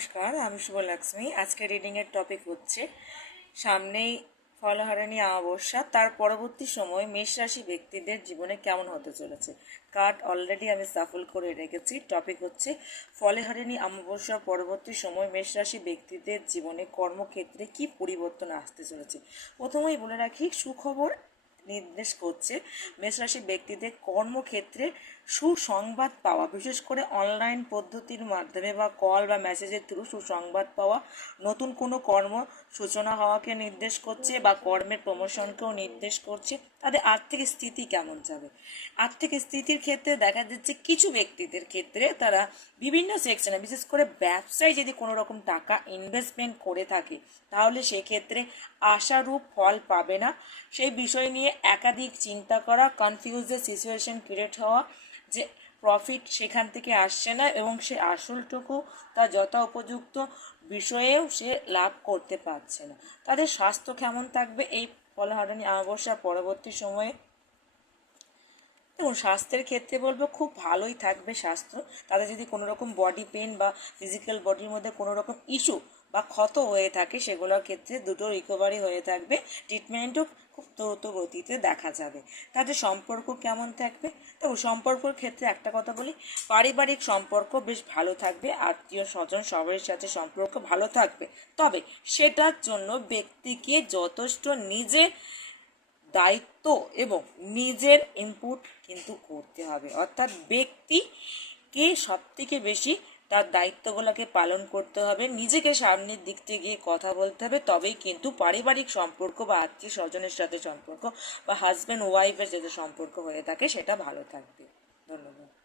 নমস্কার, আমি শুভলক্ষ্মী। আজকে রিডিংয়ের টপিক হচ্ছে সামনেই ফলহারিণী অমাবস্যা, তার পরবর্তী সময় মেষ রাশি ব্যক্তিদের জীবনে কেমন হতে চলেছে। কার্ড অলরেডি আমি সাফল করে রেখেছি। টপিক হচ্ছে ফলহারিণী অমাবস্যা পরবর্তী সময় মেষ রাশি ব্যক্তিদের জীবনে কর্মক্ষেত্রে কি পরিবর্তন আসতে চলেছে। প্রথমেই বলে রাখি, সুখবর নির্দেশ করছে মেষরাশি ব্যক্তিদের কর্মক্ষেত্রে সুসংবাদ পাওয়া, বিশেষ করে অনলাইন পদ্ধতির মাধ্যমে বা কল বা মেসেজের থ্রু সুসংবাদ পাওয়া, নতুন কোনো কর্ম সূচনা হওয়াকে নির্দেশ করছে বা কর্মের প্রমোশনকেও নির্দেশ করছে। তাদের আর্থিক স্থিতি কেমন যাবে? আর্থিক স্থিতির ক্ষেত্রে দেখা যাচ্ছে কিছু ব্যক্তিদের ক্ষেত্রে তারা বিভিন্ন সেকশনে, বিশেষ করে ব্যবসায় যদি কোনো রকম টাকা ইনভেস্টমেন্ট করে থাকে তাহলে সেক্ষেত্রে আশারূপ ফল পাবে না। সেই বিষয় নিয়ে একাধিক চিন্তা করা, কনফিউজের সিচুয়েশন ক্রিয়েট হওয়া, যে প্রফিট সেখান থেকে আসছে না এবং সে আসলটুকু তার যথোপযুক্ত বিষয়েও সে লাভ করতে পারছে না। তাদের স্বাস্থ্য কেমন থাকবে এই ফলহারিণী অমাবস্যার পরবর্তী সময়ে? এবং স্বাস্থ্যের ক্ষেত্রে বলবো খুব ভালোই থাকবে স্বাস্থ্য। তাদের যদি কোনো রকম বডি পেন বা ফিজিক্যাল বডির মধ্যে কোনো রকম ইস্যু বা ক্ষত হয়ে থাকে সেগুলোর ক্ষেত্রে দুটো রিকভারি হয়ে থাকবে। ট্রিটমেন্টও খুব দ্রুত গতিতে দেখা যাবে। তাদের সম্পর্ক কেমন থাকবে? তো সম্পর্কের ক্ষেত্রে একটা কথা বলি, পারিবারিক সম্পর্ক বেশ ভালো থাকবে, আত্মীয় স্বজন সবার সাথে সম্পর্ক ভালো থাকবে। তবে সেটার জন্য ব্যক্তিকে যথেষ্ট নিজে দায়িত্ব এবং নিজের ইনপুট কিন্তু করতে হবে। অর্থাৎ ব্যক্তিকে সব থেকে বেশি তার দায়িত্বগুলোকে পালন করতে হবে, নিজেকে সামনের দিক থেকে গিয়ে কথা বলতে হবে, তবেই কিন্তু পারিবারিক সম্পর্ক বা আত্মীয় স্বজনের সাথে সম্পর্ক বা হাজব্যান্ড ওয়াইফের সাথে সম্পর্ক হয়ে থাকে সেটা ভালো থাকবে। ধন্যবাদ।